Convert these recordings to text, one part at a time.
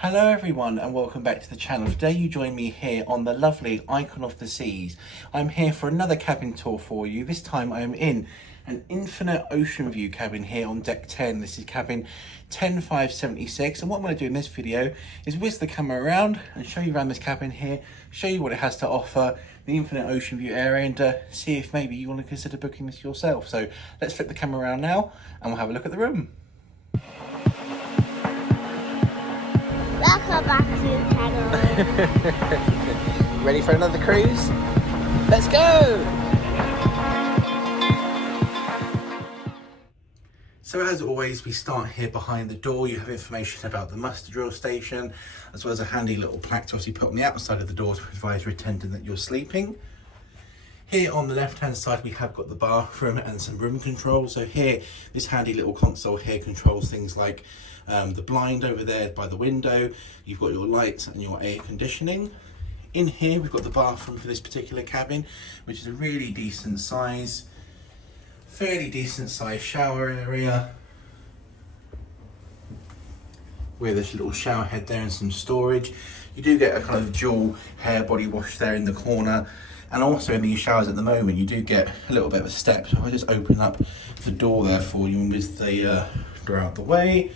Hello everyone and welcome back to the channel. Today you join me here on the lovely Icon of the Seas. I'm here for another cabin tour for you. This time I am in an Infinite Oceanview cabin here on deck 10. This is cabin 10576, and what I'm going to do in this video is whiz the camera around and show you around this cabin here, show you what it has to offer, the Infinite Oceanview area, and see if maybe you want to consider booking this yourself. So let's flip the camera around now and we'll have a look at the room. Welcome back to the channel. Ready for another cruise? Let's go! So as always, we start here behind the door. You have information about the muster drill station, as well as a handy little plaque to obviously put on the outside of the door to advise your attendant that you're sleeping. Here on the left hand side we have got the bathroom and some room controls. So here, this handy little console here controls things like the blind over there by the window. You've got your lights and your air conditioning. In here we've got the bathroom for this particular cabin, which is a really decent size, fairly decent size shower area, with this little shower head there and some storage. You do get a kind of dual hair body wash there in the corner. And also in these showers at the moment, you do get a little bit of a step. So I just open up the door there for you, and with the door out the way,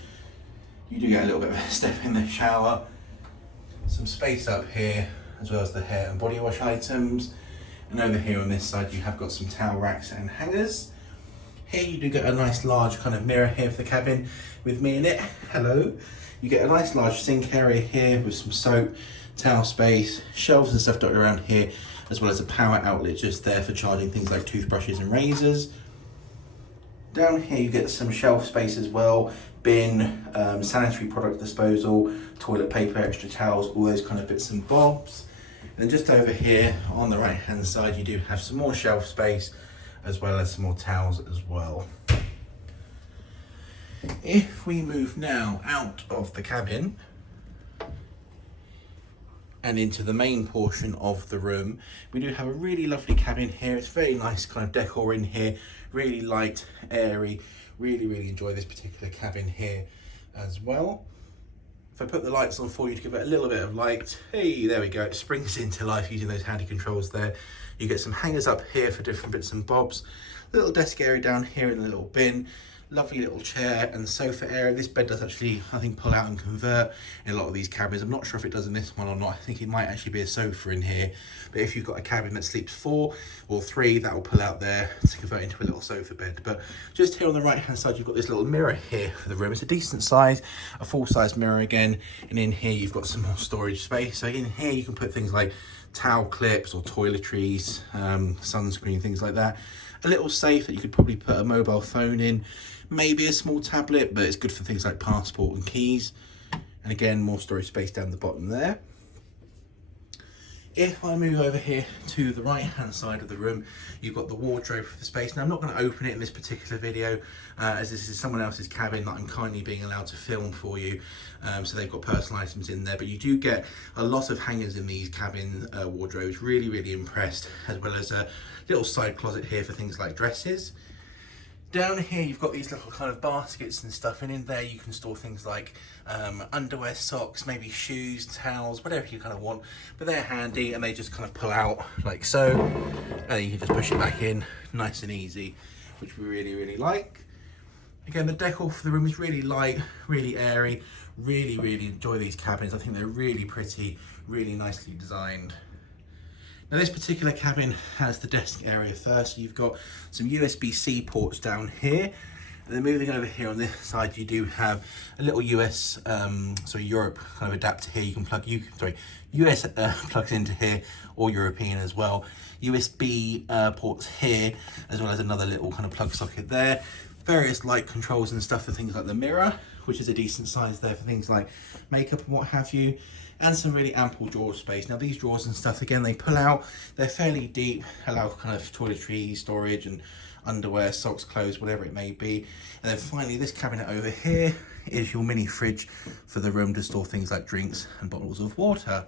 you do get a little bit of a step in the shower. Some space up here, as well as the hair and body wash items. And over here on this side, you have got some towel racks and hangers. Here you do get a nice large kind of mirror here for the cabin with me in it. Hello. You get a nice large sink area here with some soap, towel space, shelves and stuff dotted around here, as well as a power outlet just there for charging things like toothbrushes and razors. Down here you get some shelf space as well, bin, sanitary product disposal, toilet paper, extra towels, all those kind of bits and bobs. And then just over here on the right hand side you do have some more shelf space, as well as some more towels as well. If we move now out of the cabin and into the main portion of the room, we do have a really lovely cabin here. It's very nice kind of decor in here, really light, airy. Really enjoy this particular cabin here as well. If I put the lights on for you to give it a little bit of light, hey, there we go, it springs into life using those handy controls there. You get some hangers up here for different bits and bobs, little desk area down here in a little bin, lovely little chair and sofa area. This bed does actually, I think, pull out and convert in a lot of these cabins. I'm not sure if it does in this one or not. I think it might actually be a sofa in here. But if you've got a cabin that sleeps 4 or 3, that will pull out there to convert into a little sofa bed. But just here on the right hand side, you've got this little mirror here for the room. It's a decent size, a full size mirror again. And in here, you've got some more storage space. So in here, you can put things like towel clips or toiletries, sunscreen, things like that. A little safe that you could probably put a mobile phone in, maybe a small tablet, but it's good for things like passport and keys. And again, more storage space down the bottom there. If I move over here to the right hand side of the room, you've got the wardrobe for the space. Now I'm not going to open it in this particular video, as this is someone else's cabin that I'm kindly being allowed to film for you. So they've got personal items in there, but you do get a lot of hangers in these cabin wardrobes. Really impressed, as well as a little side closet here for things like dresses. Down here you've got these little kind of baskets and stuff, and in there you can store things like underwear, socks, maybe shoes, towels, whatever you kind of want. But they're handy and they just kind of pull out like so, and you can just push it back in nice and easy, which we really like. Again, the decor for the room is really light, really airy. Really enjoy these cabins. I think they're really pretty, really nicely designed. Now this particular cabin has the desk area first. You've got some USB-C ports down here. And then moving over here on this side, you do have a little Europe kind of adapter here. You can plug, US plugs into here, or European as well. USB ports here, as well as another little kind of plug socket there. Various light controls and stuff for things like the mirror, which is a decent size there for things like makeup and what have you. And some really ample drawer space. Now these drawers and stuff, again, they pull out, they're fairly deep, allow kind of toiletry storage and underwear, socks, clothes, whatever it may be. And then finally, this cabinet over here is your mini fridge for the room to store things like drinks and bottles of water.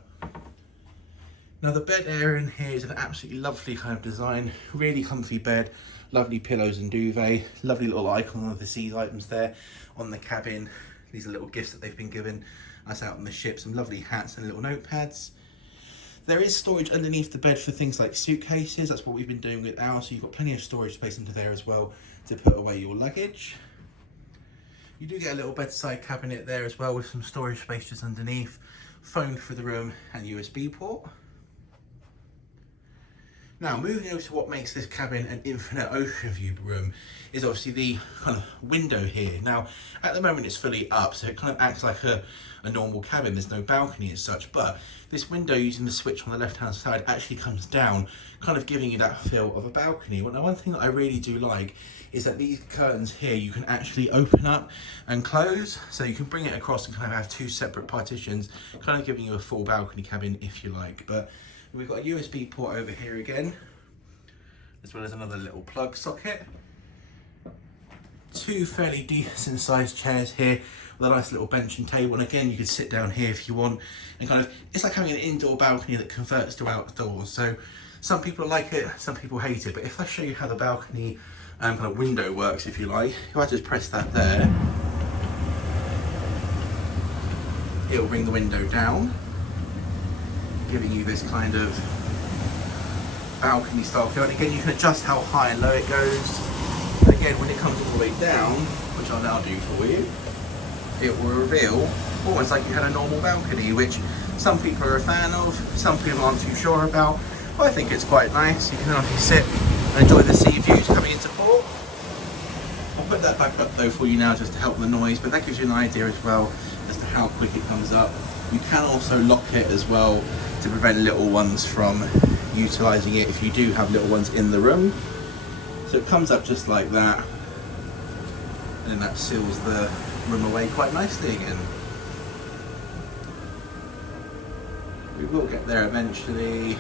Now the bed area in here is an absolutely lovely kind of design, really comfy bed, lovely pillows and duvet, lovely little Icon of the Seas items there on the cabin. These are little gifts that they've been given us out on the ship. Some lovely hats and little notepads. There is storage underneath the bed for things like suitcases. That's what we've been doing with ours. So you've got plenty of storage space under there as well to put away your luggage. You do get a little bedside cabinet there as well with some storage space just underneath. Phone for the room and USB port. Now, moving over to what makes this cabin an Infinite Oceanview room is obviously the kind of window here. Now, at the moment it's fully up, so it kind of acts like a normal cabin. There's no balcony as such, but this window using the switch on the left-hand side actually comes down, kind of giving you that feel of a balcony. Well, now, one thing that I really do like is that these curtains here you can actually open up and close, so you can bring it across and kind of have two separate partitions, kind of giving you a full balcony cabin if you like. But we've got a USB port over here again, as well as another little plug socket. Two fairly decent sized chairs here with a nice little bench and table, and again you could sit down here if you want, and kind of it's like having an indoor balcony that converts to outdoors. So some people like it, some people hate it, but if I show you how the balcony kind of window works, if you like, if I just press that there, it'll bring the window down, giving you this kind of balcony style feel. And again, you can adjust how high and low it goes. And again, when it comes all the way down, which I'll now do for you, it will reveal almost like you had a normal balcony, which some people are a fan of, some people aren't too sure about. But I think it's quite nice. You can actually sit and enjoy the sea views coming into port. I'll put that back up though for you now just to help the noise, but that gives you an idea as well as to how quick it comes up. You can also lock it as well to prevent little ones from utilising it if you do have little ones in the room. So it comes up just like that, and then that seals the room away quite nicely again. We will get there eventually.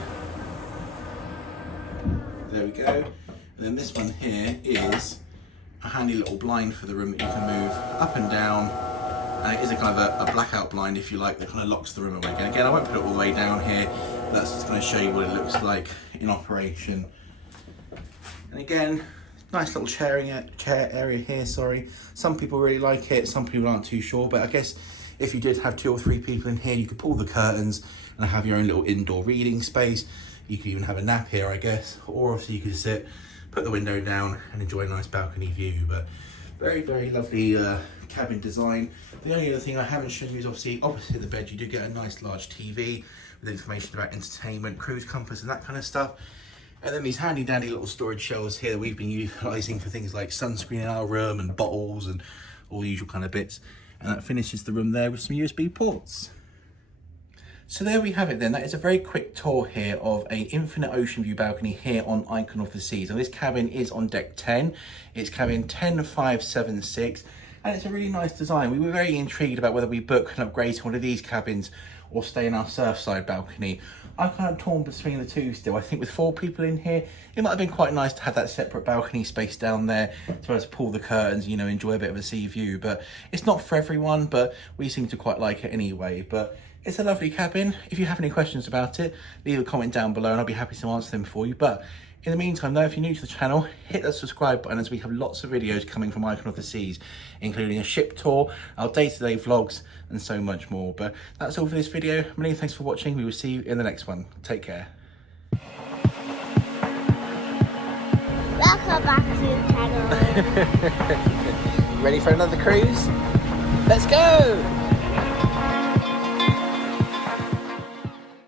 There we go. And then this one here is a handy little blind for the room that you can move up and down. And it is a kind of a blackout blind, if you like, that kind of locks the room away. And again, I won't put it all the way down here. That's just going to show you what it looks like in operation. And again, nice little chair area here, sorry. Some people really like it, some people aren't too sure. But I guess if you did have 2 or 3 people in here, you could pull the curtains and have your own little indoor reading space. You could even have a nap here, I guess. Or obviously you could sit, put the window down and enjoy a nice balcony view. But very, very lovely cabin design. The only other thing I haven't shown you is obviously opposite the bed you do get a nice large TV with information about entertainment, cruise compass and that kind of stuff. And then these handy dandy little storage shelves here that we've been utilising for things like sunscreen in our room and bottles and all the usual kind of bits. And that finishes the room there with some USB ports. So there we have it then. That is a very quick tour here of a Infinite Oceanview balcony here on Icon of the Seas. And this cabin is on deck 10. It's cabin 10576. And it's a really nice design. We were very intrigued about whether we book and upgrade to one of these cabins or stay in our surfside balcony. I'm kind of torn between the two still. I think with 4 people in here, it might have been quite nice to have that separate balcony space down there to be able to pull the curtains, you know, enjoy a bit of a sea view. But it's not for everyone, but we seem to quite like it anyway. But it's a lovely cabin. If you have any questions about it, leave a comment down below and I'll be happy to answer them for you. But in the meantime though, if you're new to the channel, hit that subscribe button as we have lots of videos coming from Icon of the Seas, including a ship tour, our day-to-day vlogs and so much more. But that's all for this video. Many thanks for watching. We will see you in the next one. Take care. Welcome back to the channel. Ready for another cruise? Let's go!